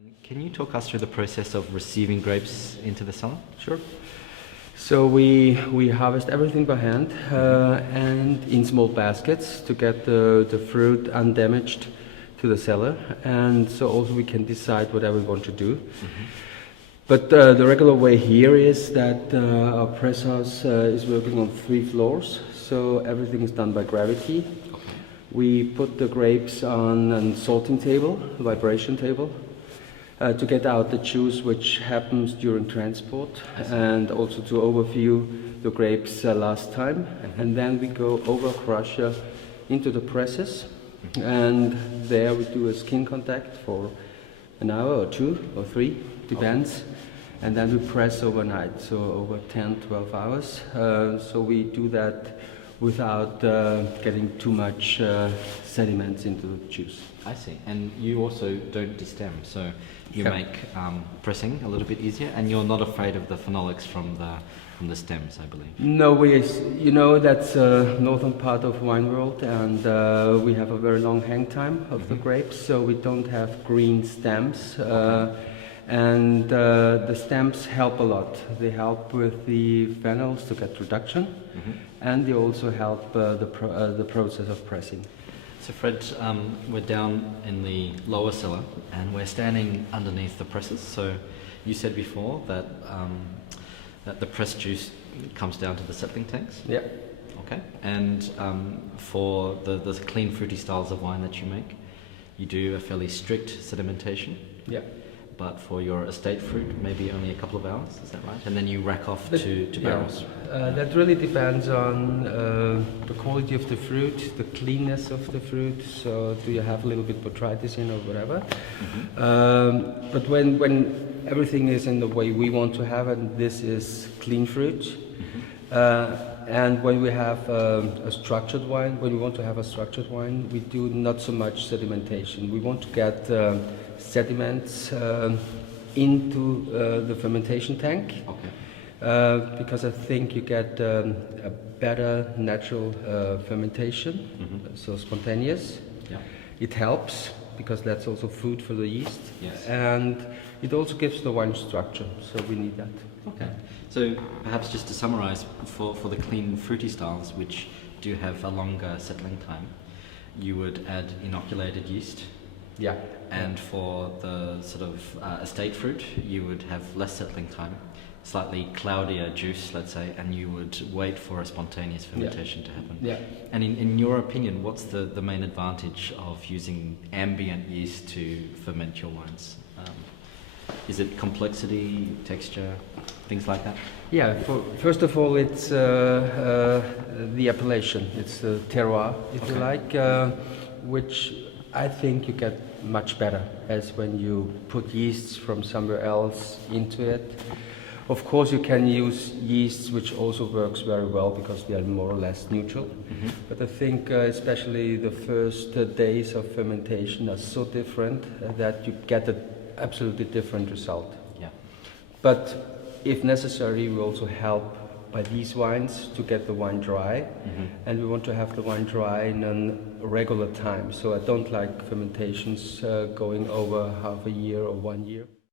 And can you talk us through the process of receiving grapes into the cellar? Sure. So we harvest everything by hand and in small baskets to get the fruit undamaged to the cellar, and so also we can decide whatever we want to do. But the regular way here is that our press house is working on 3 floors, so everything is done by gravity. We put the grapes on a sorting table, a vibration table, to get out the juice which happens during transport, and also to overview the grapes last time. And then we go over a crusher into the presses, and there we do a skin contact for an hour or 2 or 3, depends. And then we press overnight, so over 10-12 hours. So we do that without getting too much sediments into the juice. I see. And you also don't destem, so you make pressing a little bit easier, and you're not afraid of the phenolics from the stems, I believe. No, that's northern part of wine world, and we have a very long hang time of the grapes, so we don't have green stems. And the stems help a lot. They help with the phenols to get reduction, and they also help the process of pressing. So Fred, we're down in the lower cellar and we're standing underneath the presses. So you said before that that the press juice comes down to the settling tanks? Yeah. Okay. And for the clean fruity styles of wine that you make, you do a fairly strict sedimentation? Yeah. But for your estate fruit, maybe only a couple of hours, is that right? And then you rack off to barrels? That really depends on the quality of the fruit, the cleanness of the fruit. So do you have a little bit botrytis in or whatever? But when everything is in the way we want to have it, this is clean fruit. And when we have a structured wine, when we want to have a structured wine, we do not so much sedimentation. We want to get sediments into the fermentation tank, because I think you get a better natural fermentation, so spontaneous. Yeah. It helps because that's also food for the yeast, Yes. and it also gives the wine structure, so we need that. Okay. So perhaps just to summarize, for the clean fruity styles, which do have a longer settling time, you would add inoculated yeast. Yeah. And for the sort of estate fruit, you would have less settling time, slightly cloudier juice, let's say, and you would wait for a spontaneous fermentation to happen. Yeah. And in your opinion, what's the main advantage of using ambient yeast to ferment your wines? Is it complexity, texture, things like that? Yeah, first of all, it's the appellation. It's the terroir, if you like, which I think you get much better as when you put yeasts from somewhere else into it. Of course, you can use yeasts which also works very well because they are more or less neutral. But I think especially the first days of fermentation are so different that you get an absolutely different result. Yeah. But if necessary, we also help by these wines to get the wine dry, and we want to have the wine dry in a regular time. So I don't like fermentations going over half a year or 1 year.